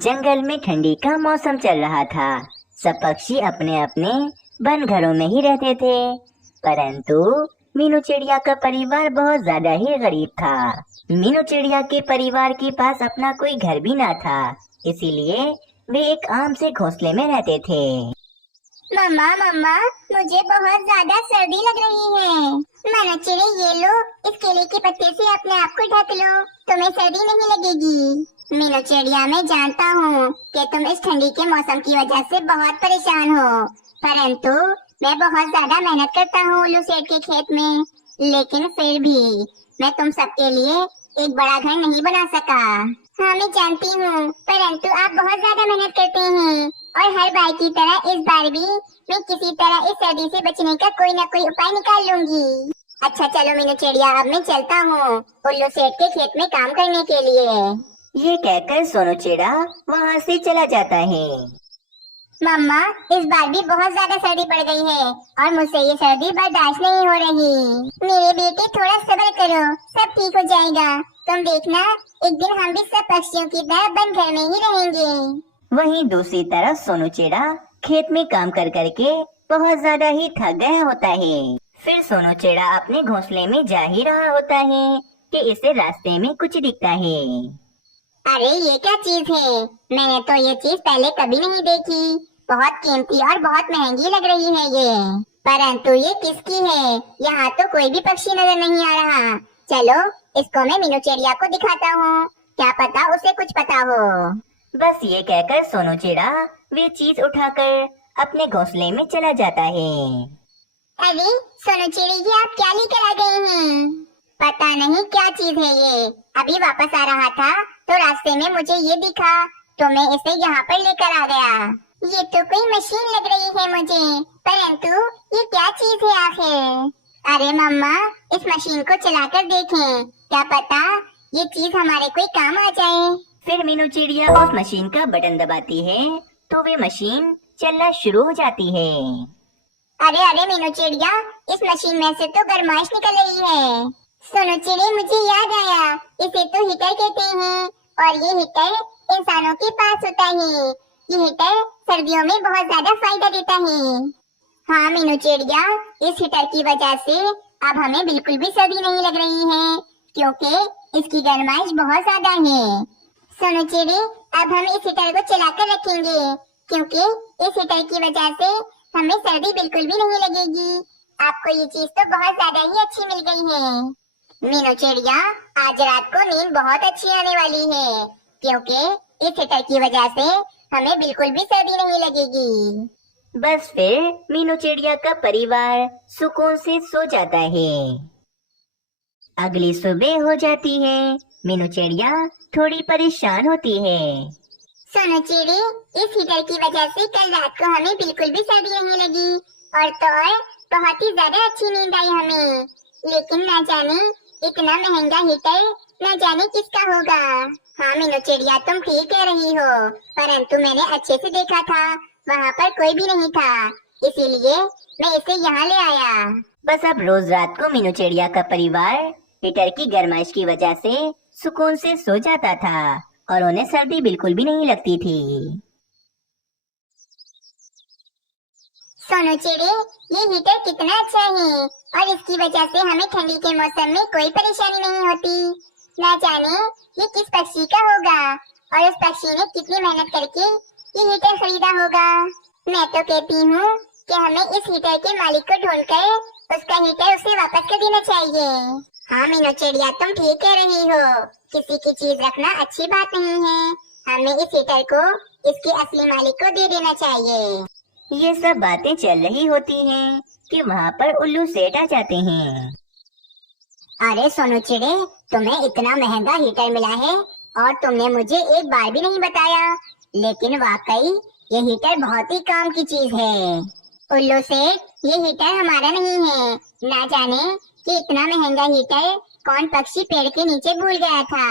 जंगल में ठंडी का मौसम चल रहा था। सब पक्षी अपने अपने वन घरों में ही रहते थे, परंतु मीनू चिड़िया का परिवार बहुत ज्यादा ही गरीब था। मीनू चिड़िया के परिवार के पास अपना कोई घर भी ना था, इसीलिए वे एक आम से घोंसले में रहते थे। मम्मा मम्मा, मुझे बहुत ज्यादा सर्दी लग रही है। मीनू चिड़ी, ये लो, इस केले के पत्ते से अपने आप को ढक लो, तुम्हें सर्दी नहीं लगेगी। मीनू चिड़िया, मैं जानता हूँ कि तुम इस ठंडी के मौसम की वजह से बहुत परेशान हो, परंतु मैं बहुत ज्यादा मेहनत करता हूँ उल्लू सेठ के खेत में, लेकिन फिर भी मैं तुम सबके लिए एक बड़ा घर नहीं बना सका। हाँ, मैं जानती हूँ, परंतु आप बहुत ज्यादा मेहनत करते हैं और हर बार की तरह इस बार भी मैं किसी तरह इस सर्दी से बचने का कोई न कोई उपाय निकाल लूंगी। अच्छा चलो मीनू चिड़िया, अब मैं चलता हूँ उल्लू सेठ के खेत में काम करने के लिए। ये कहकर सोनू चिड़ा वहाँ से चला जाता है। मम्मा, इस बार भी बहुत ज्यादा सर्दी पड़ गई है और मुझसे ये सर्दी बर्दाश्त नहीं हो रही। मेरे बेटे, थोड़ा सब्र करो, सब ठीक हो जाएगा। तुम देखना, एक दिन हम भी सब पक्षियों की तरह बंद घर में ही रहेंगे। वहीं दूसरी तरफ सोनू चिड़ा खेत में काम कर करके बहुत ज्यादा ही थक गया होता है। फिर सोनू चिड़ा अपने घोंसले में जा ही रहा होता है कि इसे रास्ते में कुछ दिखता है। अरे ये क्या चीज है? मैंने तो ये चीज पहले कभी नहीं देखी। बहुत कीमती और बहुत महंगी लग रही है ये, परंतु ये किसकी है? यहाँ तो कोई भी पक्षी नजर नहीं आ रहा। चलो, इसको मैं मीनू चिड़िया को दिखाता हूँ, क्या पता उसे कुछ पता हो। बस ये कहकर सोनू चिड़ा वे चीज उठाकर अपने घोंसले में चला जाता है। अरे सोनू चिड़ी जी, आप क्या लेकर आ गए हैं? पता नहीं क्या चीज है ये। अभी वापस आ रहा था तो रास्ते में मुझे ये दिखा, तो मैं इसे यहाँ पर लेकर आ गया। ये तो कोई मशीन लग रही है मुझे, परंतु ये क्या चीज है आखिर? अरे मम्मा, इस मशीन को चलाकर देखें, क्या पता ये चीज हमारे कोई काम आ जाए। फिर मीनू चिड़िया उस मशीन का बटन दबाती है तो वे मशीन चलना शुरू हो जाती है। अरे अरे मीनू चिड़िया, इस मशीन में से तो गर्माइश निकल रही है। सोनू चिड़ी, मुझे याद आया, इसे तो हीटर कहते हैं और ये हीटर इंसानों के पास होता है। ये हीटर सर्दियों में बहुत ज्यादा फायदा देता है। हाँ मीनू चिड़िया, इस हीटर की वजह से अब हमें बिल्कुल भी सर्दी नहीं लग रही है, क्योंकि इसकी गर्माइश बहुत ज्यादा है। सोनू चिड़ी, अब हम इस हीटर को चलाकर रखेंगे, क्योंकि इस हीटर की वजह से हमें सर्दी बिल्कुल भी नहीं लगेगी। आपको ये चीज तो बहुत ज्यादा ही अच्छी मिल गई है। मीनू चिड़िया, आज रात को नींद बहुत अच्छी आने वाली है, क्योंकि इस हीटर की वजह से हमें बिल्कुल भी सर्दी नहीं लगेगी। बस फिर मीनू चिड़िया का परिवार सुकून से सो जाता है। अगली सुबह हो जाती है। मीनू चिड़िया थोड़ी परेशान होती है। सोनू चिड़ी, इस हीटर की वजह से कल रात को हमें बिल्कुल भी सर्दी नहीं लगी और तो और बहुत ही ज्यादा अच्छी नींद आई हमें। लेकिन ना जाने इतना महंगा हीटर न जाने किसका होगा। हाँ मीनू चिड़िया, तुम ठीक कह रही हो, परंतु मैंने अच्छे से देखा था, वहाँ पर कोई भी नहीं था, इसीलिए मैं इसे यहाँ ले आया। बस अब रोज रात को मीनू चिड़िया का परिवार हीटर की गर्माइश की वजह से सुकून से सो जाता था और उन्हें सर्दी बिल्कुल भी नहीं लगती थी। सोनू चिड़ी, ये हीटर कितना अच्छा है और इसकी वजह से हमें ठंडी के मौसम में कोई परेशानी नहीं होती। ना जाने ये किस पक्षी का होगा और उस पक्षी ने कितनी मेहनत करके ये हीटर खरीदा होगा। मैं तो कहती हूँ कि हमें इस हीटर के मालिक को ढूंढकर उसका हीटर उसे वापस कर देना चाहिए। हाँ मीनू चिड़िया, तुम ठीक कह रही हो, किसी की चीज रखना अच्छी बात नहीं है, हमें इस हीटर को इसके असली मालिक को दे देना चाहिए। ये सब बातें चल रही होती हैं कि वहाँ पर उल्लू सेठ आ जाते हैं। अरे सोनू चिड़े, तुम्हें इतना महंगा हीटर मिला है और तुमने मुझे एक बार भी नहीं बताया, लेकिन वाकई ये हीटर बहुत ही काम की चीज है। उल्लू सेठ, ये हीटर हमारा नहीं है, ना जाने कि इतना महंगा हीटर कौन पक्षी पेड़ के नीचे भूल गया था।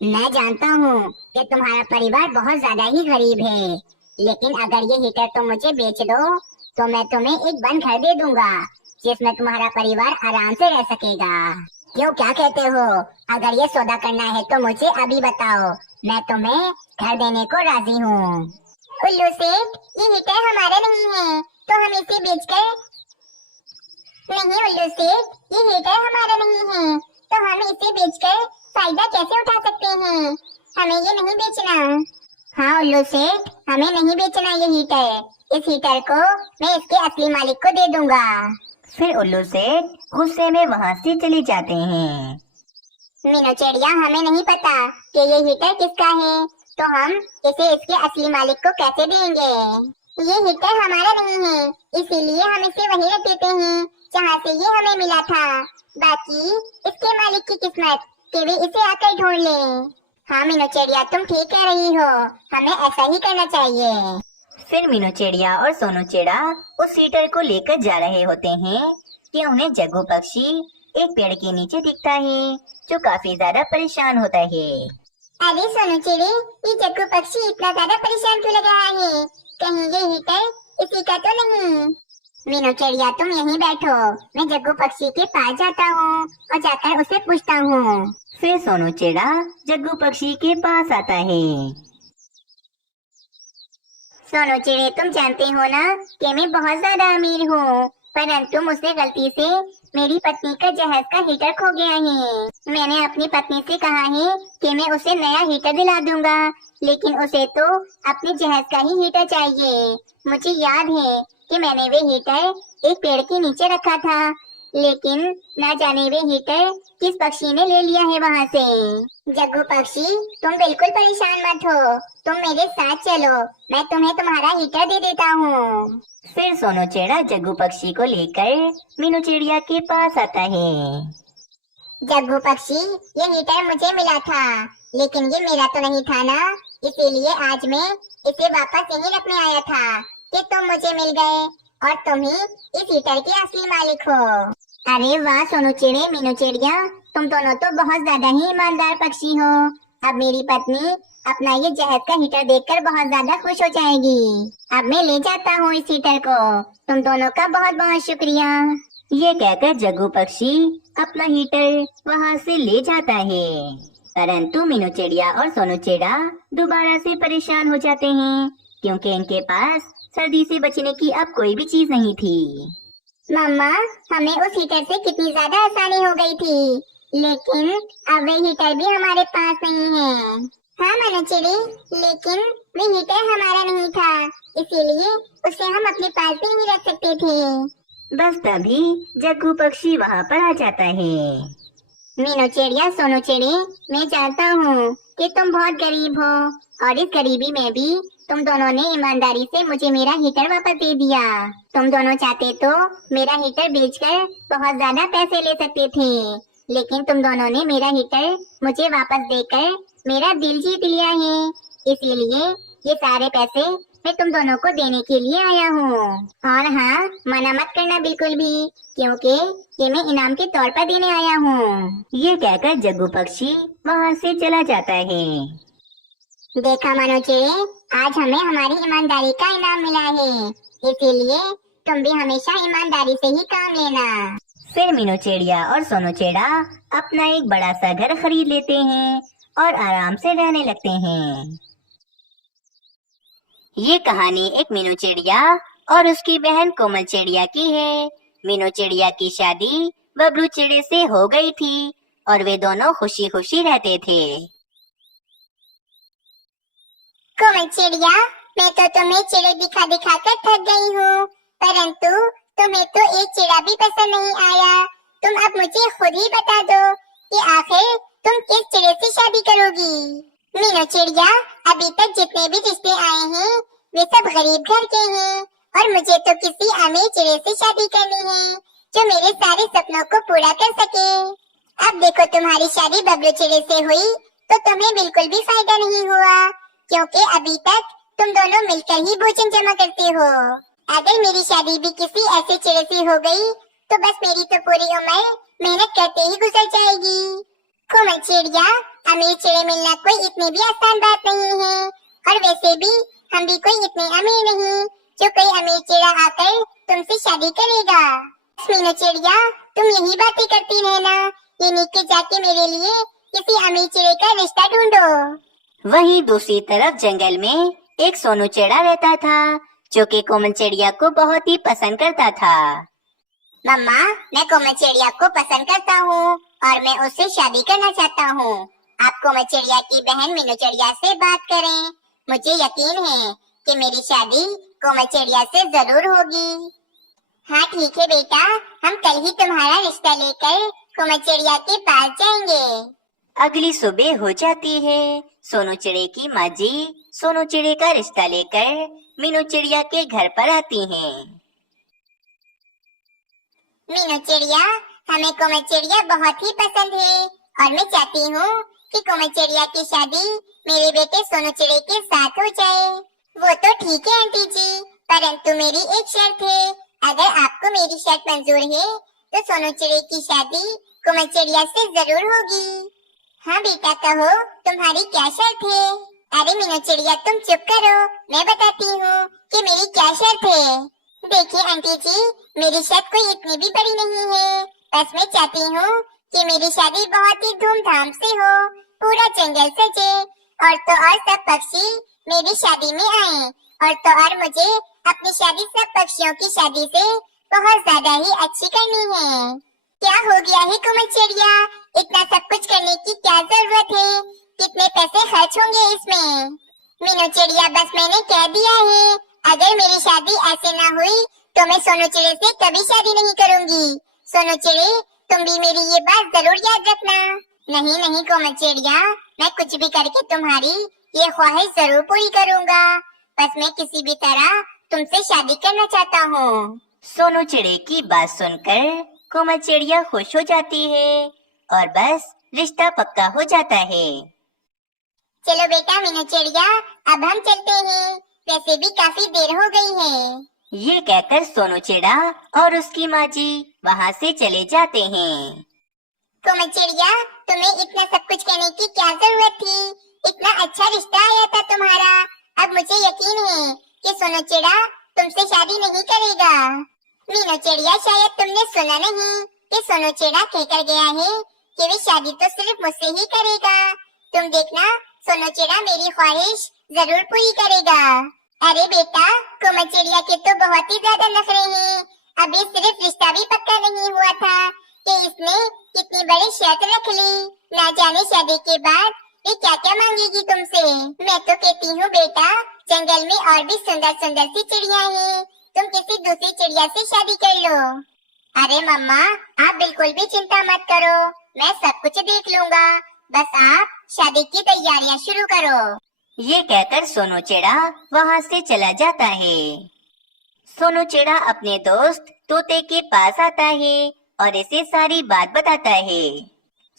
मैं जानता हूँ कि तुम्हारा परिवार बहुत ज्यादा ही गरीब है, लेकिन अगर ये हीटर तुम मुझे बेच दो तो मैं तुम्हें एक बंद घर दे दूंगा, जिसमें तुम्हारा परिवार आराम से रह सकेगा। क्यों, क्या कहते हो? अगर ये सौदा करना है तो मुझे अभी बताओ, मैं तुम्हें घर देने को राजी हूँ। उल्लू सेठ, ये हीटर हमारा नहीं है तो हम इसे बेचकर नहीं उल्लू सेठ, ये हीटर हमारा नहीं है तो हम इसे बेचकर फायदा कैसे उठा सकते हैं? हमें ये नहीं बेचना। हाँ उल्लू सेठ, हमें नहीं बेचना ये हीटर। इस हीटर को मैं इसके असली मालिक को दे दूंगा। फिर उल्लू सेठ गुस्से में वहाँ से चले जाते हैं। मीनू चिड़िया, हमें नहीं पता कि ये हीटर किसका है, तो हम इसे इसके असली मालिक को कैसे देंगे? ये हीटर हमारा नहीं है, इसीलिए हम इसे वहीं रख देते हैं जहाँ से ये हमें मिला था। बाकी इसके मालिक की किस्मत कि वे इसे आकर ढूंढ ले। हाँ मीनू चिड़िया, तुम ठीक कह रही हो, हमें ऐसा ही करना चाहिए। फिर मीनू चिड़िया और सोनू चिड़ा उस हीटर को लेकर जा रहे होते हैं कि उन्हें जग्गू पक्षी एक पेड़ के नीचे दिखता है जो काफी ज्यादा परेशान होता है। अरे सोनू चिड़ी, ये जग्गू पक्षी इतना ज्यादा परेशान क्यों लग रहा है? कहीं ये हीटर इसी का तो नहीं? मीनू चिड़िया, तुम यहीं बैठो, मैं जग्गू पक्षी के पास जाता हूँ और जाकर उसे पूछता हूँ। फिर सोनू चिड़ा जग्गू पक्षी के पास आता है। सोनू चिड़े, तुम जानते हो ना कि मैं बहुत ज्यादा अमीर हूँ, परंतु मुझसे गलती से मेरी पत्नी का जहाज का हीटर खो गया है। मैंने अपनी पत्नी से कहा है कि मैं उसे नया हीटर दिला दूंगा, लेकिन उसे तो अपने जहाज का ही हीटर चाहिए। मुझे याद है कि मैंने वे हीटर एक पेड़ के नीचे रखा था, लेकिन ना जाने वे हीटर किस पक्षी ने ले लिया है वहाँ से। जग्गू पक्षी, तुम बिल्कुल परेशान मत हो, तुम मेरे साथ चलो, मैं तुम्हें तुम्हारा हीटर दे देता हूँ। फिर सोनू चिड़ा जग्गू पक्षी को लेकर मीनू चिड़िया के पास आता है। जग्गू पक्षी, ये हीटर मुझे मिला था, लेकिन ये मेरा तो नहीं था ना, इसीलिए आज मैं इसे वापस यहीं रखने आया था कि तुम मुझे मिल गए और तुम ही इस हीटर के असली मालिक हो। अरे वाह सोनू चिड़े, मीनू चिड़िया, तुम दोनों तो बहुत ज्यादा ही ईमानदार पक्षी हो। अब मेरी पत्नी अपना ये जहाज का हीटर देखकर बहुत ज्यादा खुश हो जाएगी। अब मैं ले जाता हूँ इस हीटर को। तुम दोनों का बहुत बहुत शुक्रिया। ये कहकर जग्गू पक्षी अपना हीटर वहाँ से ले जाता है, परंतु मीनू चिड़िया और सोनू चिड़ा दोबारा से परेशान हो जाते हैं क्योंकि इनके पास सर्दी से बचने की अब कोई भी चीज नहीं थी। मम्मा, हमें उस हीटर से कितनी ज्यादा आसानी हो गई थी, लेकिन अब वह हीटर भी हमारे पास नहीं है। हाँ मीनू चिड़ी, लेकिन वह हीटर हमारा नहीं था, इसीलिए उसे हम अपने पास भी नहीं रख सकते थे। बस तभी जग्गू पक्षी वहाँ पर आ जाता है। मीनू चिड़िया, सोनू चिड़ी, मैं जानता हूँ कि तुम बहुत गरीब हो और इस गरीबी में भी तुम दोनों ने ईमानदारी से मुझे मेरा हीटर वापस दे दिया। तुम दोनों चाहते तो मेरा हीटर बेचकर बहुत ज्यादा पैसे ले सकते थे, लेकिन तुम दोनों ने मेरा हीटर मुझे वापस देकर मेरा दिल जीत लिया है, इसीलिए ये सारे पैसे मैं तुम दोनों को देने के लिए आया हूँ। और हाँ, मना मत करना बिल्कुल भी, क्योंकि ये मैं इनाम के तौर पर देने आया हूँ। ये कहकर जग्गू पक्षी वहाँ से चला जाता है। देखा मीनू चिड़ी, आज हमें हमारी ईमानदारी का इनाम मिला है, इसीलिए तुम भी हमेशा ईमानदारी से ही काम लेना। फिर मीनू चिड़िया और सोनू चिड़ा अपना एक बड़ा सा घर खरीद लेते हैं और आराम से रहने लगते हैं। ये कहानी एक मीनू चिड़िया और उसकी बहन कोमल चिड़िया की है। मीनू चिड़िया की शादी बबलू चिड़े से हो गई थी और वे दोनों खुशी खुशी रहते थे। कोमल चिड़िया, मैं तो तुम्हें चिड़े दिखा दिखा कर थक गई हूँ, परंतु तुम्हें तो एक चिड़ा भी पसंद नहीं आया। तुम अब मुझे खुद ही बता दो कि आखिर तुम किस चिड़े से शादी करोगी? मीनू चिड़िया, अभी तक जितने भी रिश्ते आए हैं वे सब गरीब घर के हैं और मुझे तो किसी अमीर चिड़े से शादी करनी है जो मेरे सारे सपनों को पूरा कर सके। अब देखो, तुम्हारी शादी बबलू चिड़े से हुई तो तुम्हें बिल्कुल भी फायदा नहीं हुआ, क्योंकि अभी तक तुम दोनों मिलकर ही भोजन जमा करते हो। अगर मेरी शादी भी किसी ऐसे चिड़े से हो गई तो बस मेरी तो पूरी उम्र मेहनत करते ही गुजर जाएगी। कोमल चिड़िया, अमीर चिड़े मिलना कोई इतनी भी आसान बात नहीं है, और वैसे भी हम भी कोई इतने अमीर नहीं जो कोई अमीर चिड़ा आकर तुमसे शादी करेगा। मीनू चिड़िया, तुम यही बातें करती रहना, ये नीचे जाके मेरे लिए किसी अमीर चिड़े का रिश्ता ढूंढो। वहीं दूसरी तरफ जंगल में एक सोनू चिड़ा रहता था, जो कि कोमल चिड़िया को बहुत ही पसंद करता था। मम्मा, मैं कोमल चिड़िया को पसंद करता हूँ और मैं उससे शादी करना चाहता हूँ। आप कोमल चिड़िया की बहन मीनू चिड़िया से बात करें। मुझे यकीन है कि मेरी शादी कोमल चिड़िया से जरूर होगी। हाँ ठीक है बेटा, हम कल ही तुम्हारा रिश्ता लेकर कोमल चिड़िया के पास जाएंगे। अगली सुबह हो जाती है। सोनू चिड़े की माँ जी सोनू चिड़े का रिश्ता लेकर मीनू चिड़िया के घर पर आती हैं। मीनू चिड़िया, हमें कोमल चिड़िया बहुत ही पसंद है और मैं चाहती हूँ कि कोमल चिड़िया की शादी मेरे बेटे सोनू चिड़े के साथ हो जाए। वो तो ठीक है आंटी जी, परंतु मेरी एक शर्त है। अगर आपको मेरी शर्त मंजूर है तो सोनू चिड़े की शादी कोमल चिड़िया से जरूर होगी। हाँ बेटा, कहो तुम्हारी क्या शर्त है? अरे मीनू चिड़िया, तुम चुप करो, मैं बताती हूँ कि मेरी क्या शर्त है। देखिए आंटी जी, मेरी शर्त कोई इतनी भी बड़ी नहीं है। बस मैं चाहती हूँ कि मेरी शादी बहुत ही धूमधाम से हो, पूरा जंगल सजे और तो और सब पक्षी मेरी शादी में आए और तो और मुझे अपनी शादी सब पक्षियों की शादी से बहुत ज्यादा ही अच्छी करनी है। क्या हो गया है कोमल चिड़िया? इतना सब कुछ करने की क्या जरूरत है? कितने पैसे खर्च होंगे इसमें? मीनू चिड़िया, बस मैंने कह दिया है, अगर मेरी शादी ऐसे ना हुई तो मैं सोनू चिड़े से कभी शादी नहीं करूंगी। सोनू चिड़े, तुम भी मेरी ये बात जरूर याद रखना। नहीं नहीं कोमल चिड़िया, मैं कुछ भी करके तुम्हारी ये ख्वाहिश जरूर पूरी करूंगा। बस मैं किसी भी तरह तुमसे शादी करना चाहता हूँ। सोनू चिड़े की बात सुनकर कोमल चिड़िया खुश हो जाती है और बस रिश्ता पक्का हो जाता है। चलो बेटा मीनू चिड़िया, अब हम चलते हैं, वैसे भी काफी देर हो गई है। ये कहकर सोनू चिड़ा और उसकी माँ जी वहाँ से चले जाते हैं। कोमल चिड़िया, तुम्हें इतना सब कुछ करने की क्या जरूरत थी? इतना अच्छा रिश्ता आया था तुम्हारा। अब मुझे यकीन है कि सोनू चिड़ा तुमसे शादी नहीं करेगा। मीनू चिड़िया, शायद तुमने सुना नहीं कि सोनू चिड़ा कहकर गया है कि वे शादी तो सिर्फ मुझसे ही करेगा। तुम देखना, सोनू चिड़ा मेरी ख्वाहिश जरूर पूरी करेगा। अरे बेटा, कोमल चिड़िया के तो बहुत ही ज्यादा नखरे हैं। अभी सिर्फ रिश्ता भी पक्का नहीं हुआ था कि इसने कितनी बड़ी शर्त रख ली। ना जाने शादी के बाद ये क्या क्या मांगेगी तुमसे। मैं तो कहती हूँ बेटा, जंगल में और भी सुंदर सुंदर सी चिड़िया हैं, तुम किसी दूसरी चिड़िया से शादी कर लो। अरे मम्मा, आप बिल्कुल भी चिंता मत करो, मैं सब कुछ देख लूंगा। बस आप शादी की तैयारियां शुरू करो। ये कहकर सोनू चिड़ा वहाँ से चला जाता है। सोनू चिड़ा अपने दोस्त तोते के पास आता है और इसे सारी बात बताता है।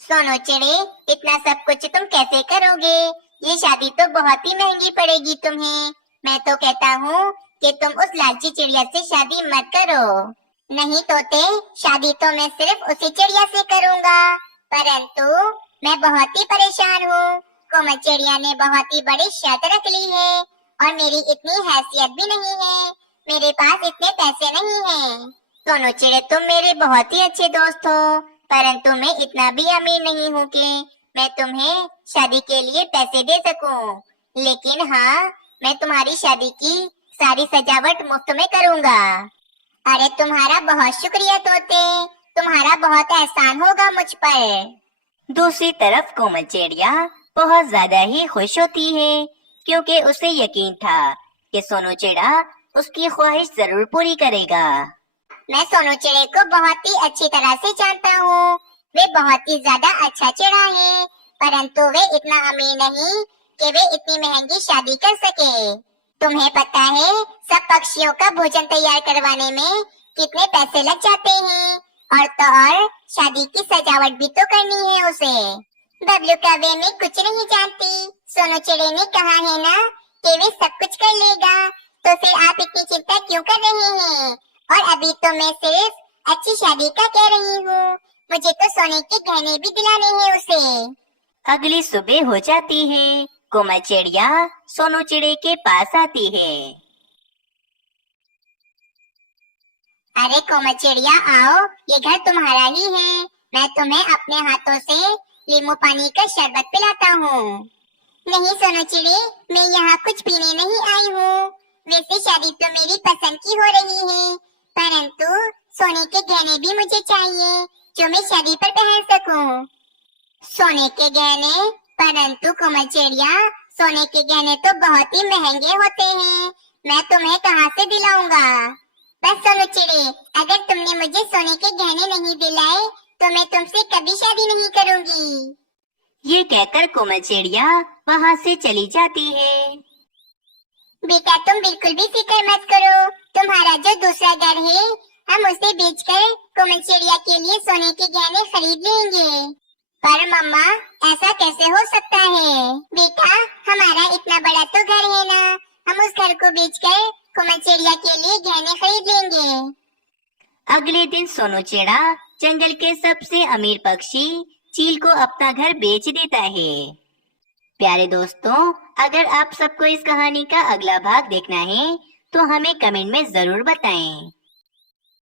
सोनू चिड़े, इतना सब कुछ तुम कैसे करोगे? ये शादी तो बहुत ही महंगी पड़ेगी तुम्हें। मैं तो कहता हूँ कि तुम उस लालची चिड़िया से शादी मत करो। नहीं तोते, शादी तो मैं सिर्फ उसी चिड़िया से करूँगा, परंतु मैं बहुत ही परेशान हूँ। कोमल चिड़िया ने बहुत ही बड़ी शर्त रख ली है और मेरी इतनी हैसियत भी नहीं है, मेरे पास इतने पैसे नहीं हैं। सोनू चिड़े, तुम मेरे बहुत ही अच्छे दोस्त हो, परंतु मैं इतना भी अमीर नहीं हूँ कि मैं तुम्हें शादी के लिए पैसे दे सकूं। लेकिन हाँ, मैं तुम्हारी शादी की सारी सजावट मुफ्त में करूँगा। अरे तुम्हारा बहुत शुक्रिया तोते, तुम्हारा बहुत एहसान होगा मुझ पर। दूसरी तरफ कोमल चिड़िया बहुत ज्यादा ही खुश होती है, क्योंकि उसे यकीन था कि सोनू चिड़ा उसकी ख्वाहिश जरूर पूरी करेगा। मैं सोनू चिड़े को बहुत ही अच्छी तरह से जानता हूँ। वे बहुत ही ज्यादा अच्छा चिड़ा है, परंतु वे इतना अमीर नहीं कि वे इतनी महंगी शादी कर सके। तुम्हें पता है सब पक्षियों का भोजन तैयार करवाने में कितने पैसे लग जाते हैं, और तो और शादी की सजावट भी तो करनी है उसे। बबलू का वे में कुछ नहीं जानती। सोनू चिड़े ने कहा है ना कि वे सब कुछ कर लेगा, तो फिर आप इतनी चिंता क्यों कर रहे हैं? और अभी तो मैं सिर्फ अच्छी शादी का कह रही हूँ, मुझे तो सोने के गहने भी दिलाने हैं उसे। अगली सुबह हो जाती है। कोमल चिड़िया सोनू चिड़े के पास आती है। अरे कोमल चिड़िया, आओ, ये घर तुम्हारा ही है। मैं तुम्हें अपने हाथों से नींबू पानी का शरबत पिलाता हूँ। नहीं सोनू चिड़ी, मैं यहाँ कुछ पीने नहीं आई हूँ। वैसे शादी तो मेरी पसंद की हो रही है, परंतु सोने के गहने भी मुझे चाहिए जो मैं शादी पर पहन सकूं। सोने के गहने? परंतु कोमल चिड़िया, सोने के गहने तो बहुत ही महंगे होते हैं, मैं तुम्हें कहाँ से दिलाऊंगा? बस सोनू चिड़ी, अगर तुमने मुझे सोने के गहने नहीं दिलाए तो मैं तुमसे कभी शादी नहीं करूंगी। ये कहकर कोमल चिड़िया वहाँ से चली जाती है। बेटा तुम बिल्कुल भी फिक्र मत करो, तुम्हारा जो दूसरा घर है हम उसे बेचकर कोमल चिड़िया के लिए सोने के गहने खरीद लेंगे। पर मम्मा, ऐसा कैसे हो सकता है? बेटा, हमारा इतना बड़ा तो घर है ना, हम उस घर को बेचकर कोमल चिड़िया के लिए गहने खरीद लेंगे। अगले दिन सोनू चिड़ा जंगल के सबसे अमीर पक्षी चील को अपना घर बेच देता है। प्यारे दोस्तों, अगर आप सबको इस कहानी का अगला भाग देखना है तो हमें कमेंट में जरूर बताएं।